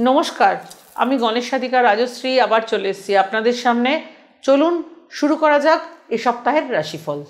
নমস্কার, আমি গণেশ সাধিকা রাজশ্রী আবার চলে এসেছি আপনাদের সামনে। চলুন শুরু করা যাক এই সপ্তাহের রাশিফল।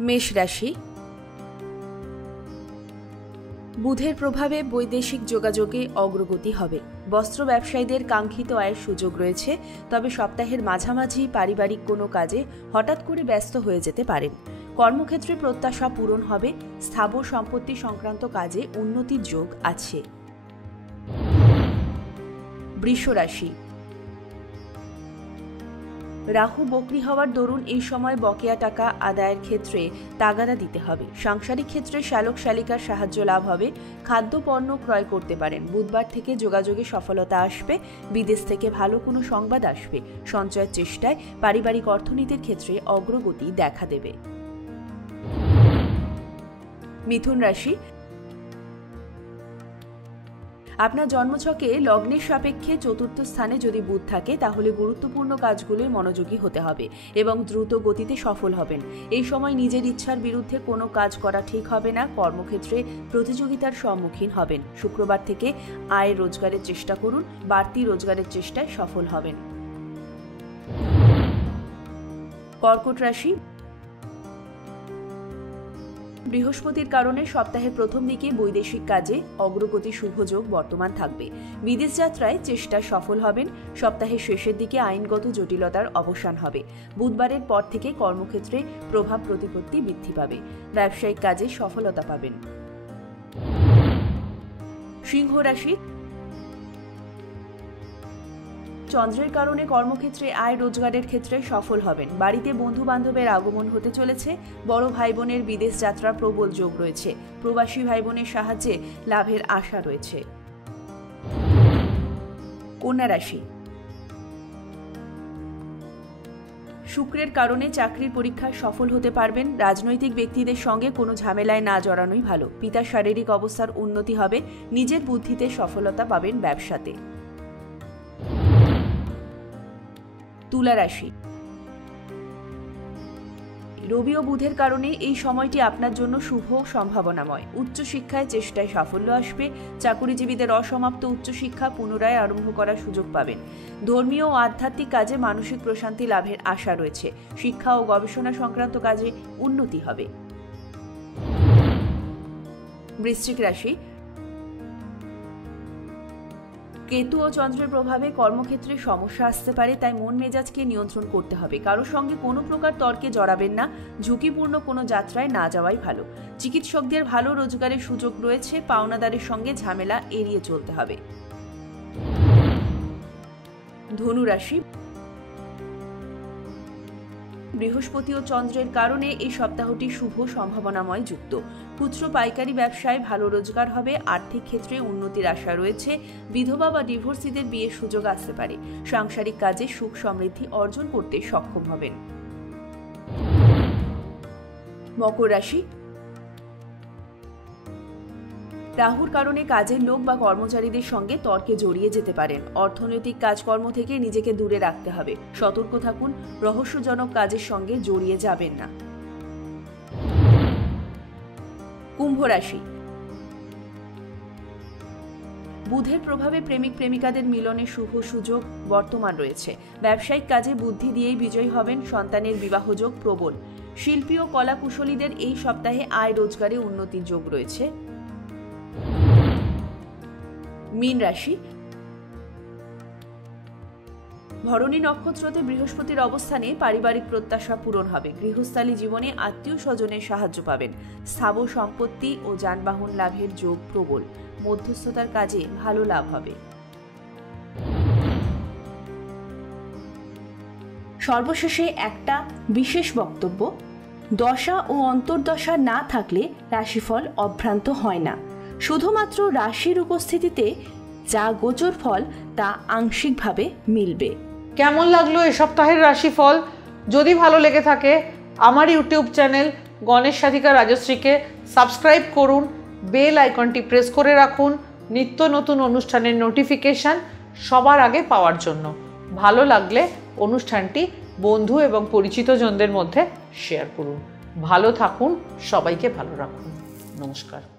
মেষ রাশি। বুধের প্রভাবে বৈদেশিক যোগাযোগে অগ্রগতি হবে। বস্ত্র ব্যবসায়ীদের কাঙ্ক্ষিত আয়ের সুযোগ রয়েছে, তবে সপ্তাহের মাঝামাঝি পারিবারিক কোনো কাজে হঠাৎ করে ব্যস্ত হয়ে যেতে পারেন। কর্মক্ষেত্রে প্রত্যাশা পূরণ হবে। স্থাবর সম্পত্তি সংক্রান্ত কাজে উন্নতির যোগ আছে। বৃষ রাশি। রাহু বকরি হওয়ার দরুন এই সময় বকেয়া টাকা আদায়ের ক্ষেত্রে তাগাদা দিতে হবে। সাংসারিক ক্ষেত্রে শ্যালক শালিকার সাহায্য লাভ হবে। খাদ্যপণ্য ক্রয় করতে পারেন। বুধবার থেকে যোগাযোগে সফলতা আসবে। বিদেশ থেকে ভালো কোনো সংবাদ আসবে। সঞ্চয়ের চেষ্টায় পারিবারিক অর্থনীতির ক্ষেত্রে অগ্রগতি দেখা দেবে। মিথুন রাশি। আপনার জন্মছকে লগ্নের সাপেক্ষে চতুর্থ স্থানে যদি বুধ থাকে, তাহলে গুরুত্বপূর্ণ কাজগুলোয় মনোযোগী হতে হবে এবং দ্রুত গতিতে সফল হবেন। এই সময় নিজের ইচ্ছার বিরুদ্ধে কোনো কাজ করা ঠিক হবে না। কর্মক্ষেত্রে প্রতিযোগিতার সম্মুখীন হবেন। শুক্রবার থেকে আয় রোজগারের চেষ্টা করুন। বাড়তি রোজগারের চেষ্টায় সফল হবেন। কর্কট রাশি। বৃহস্পতির কারণে সপ্তাহের প্রথম দিকে বৈদেশিক কাজে অগ্রগতি শুভযোগ বর্তমান থাকবে। বিদেশ যাত্রায় চেষ্টা সফল হবেন। সপ্তাহের শেষের দিকে আইনগত জটিলতার অবসান হবে। বুধবারের পর থেকে কর্মক্ষেত্রে প্রভাব প্রতিপত্তি বৃদ্ধি পাবে। ব্যবসায়িক কাজে সফলতা পাবেন। সিংহ রাশি। চন্দ্রের কারণে কর্মক্ষেত্রে আয় রোজগারের ক্ষেত্রে সফল হবেন। বাড়িতে বন্ধু বান্ধবের আগমন হতে চলেছে। বড় ভাই বোনের বিদেশ যাত্রার প্রবল যোগ রয়েছে। প্রবাসী ভাই বোনের সাহায্যে লাভের আশা রয়েছে। কন্যা রাশি। শুক্রের কারণে চাকরির পরীক্ষায় সফল হতে পারবেন। রাজনৈতিক ব্যক্তিদের সঙ্গে কোনো ঝামেলায় না জড়ানোই ভালো। পিতার শারীরিক অবস্থার উন্নতি হবে। নিজের বুদ্ধিতে সফলতা পাবেন ব্যবসাতে। তুলা রাশি। রবি ও বুধের কারণে এই সময়টি আপনার জন্য শুভ সম্ভাবনাময়। উচ্চশিক্ষায় চেষ্টায় সাফল্য আসবে। চাকুরিজীবীদের অসমাপ্ত উচ্চশিক্ষা পুনরায় আরম্ভ করার সুযোগ পাবেন। ধর্মীয় ও আধ্যাত্মিক কাজে মানসিক প্রশান্তি লাভের আশা রয়েছে। শিক্ষা ও গবেষণা সংক্রান্ত কাজে উন্নতি হবে। বৃশ্চিক রাশি। কেতু ও চন্দ্রের প্রভাবে কর্মক্ষেত্রে সমস্যা আসতে পারে, তাই মন মেজাজকে নিয়ন্ত্রণ করতে হবে। কারোর সঙ্গে কোনো প্রকার তর্কে জড়াবেন না। ঝুঁকিপূর্ণ কোনো যাত্রায় না যাওয়াই ভালো। চিকিৎসকদের ভালো রোজগারের সুযোগ রয়েছে। পাওনাদারের সঙ্গে ঝামেলা এড়িয়ে চলতে হবে। ধনু রাশি। বৃহস্পতি ও চন্দ্রের কারণে এই সপ্তাহটি শুভ সম্ভাবনাময় যুক্ত। খুচরো পাইকারি ব্যবসায় ভালো রোজগার হবে। আর্থিক ক্ষেত্রে উন্নতির আশা রয়েছে। বিধবা বা ডিভোর্সিদের বিয়ের সুযোগ আসতে পারে। সাংসারিক কাজে সুখ সমৃদ্ধি অর্জন করতে সক্ষম হবেন। মকর রাশি। রাহুর কারণে কাজের লোক বা কর্মচারীদের সঙ্গে তর্কে জড়িয়ে যেতে পারেন। অর্থনৈতিক কাজকর্ম থেকে নিজেকে দূরে রাখতে হবে। সতর্ক থাকুন। রহস্যজনক কাজের সঙ্গে জড়িয়ে যাবেন না। কুম্ভ রাশি। বুধের প্রভাবে প্রেমিক প্রেমিকাদের মিলনের শুভ সুযোগ বর্তমান রয়েছে। ব্যবসায়িক কাজে বুদ্ধি দিয়েই বিজয়ী হবেন। সন্তানের বিবাহযোগ প্রবল। শিল্পী ও কলাকুশলীদের এই সপ্তাহে আয় রোজগারে উন্নতির যোগ রয়েছে। মীন রাশি। ভরণী নক্ষত্রতে বৃহস্পতির অবস্থানে পারিবারিক প্রত্যাশা পূরণ হবে। গৃহস্থালী জীবনে আত্মীয় স্বজনের সাহায্য পাবেন। স্থাবর সম্পত্তি ও যানবাহন লাভের যোগ প্রবল। মধ্যস্থতার কাজে ভালো লাভ হবে। সর্বশেষে একটা বিশেষ বক্তব্য, দশা ও অন্তর্দশা না থাকলে রাশিফল অভ্রান্ত হয় না। শুধুমাত্র রাশির উপস্থিতিতে যা গোচর ফল তা আংশিকভাবে মিলবে। কেমন লাগলো এ সপ্তাহের রাশিফল? যদি ভালো লেগে থাকে আমার ইউটিউব চ্যানেল গণেশ সাধিকা রাজশ্রীকে সাবস্ক্রাইব করুন, বেল আইকনটি প্রেস করে রাখুন নিত্য নতুন অনুষ্ঠানের নোটিফিকেশান সবার আগে পাওয়ার জন্য। ভালো লাগলে অনুষ্ঠানটি বন্ধু এবং পরিচিতজনদের মধ্যে শেয়ার করুন। ভালো থাকুন, সবাইকে ভালো রাখুন। নমস্কার।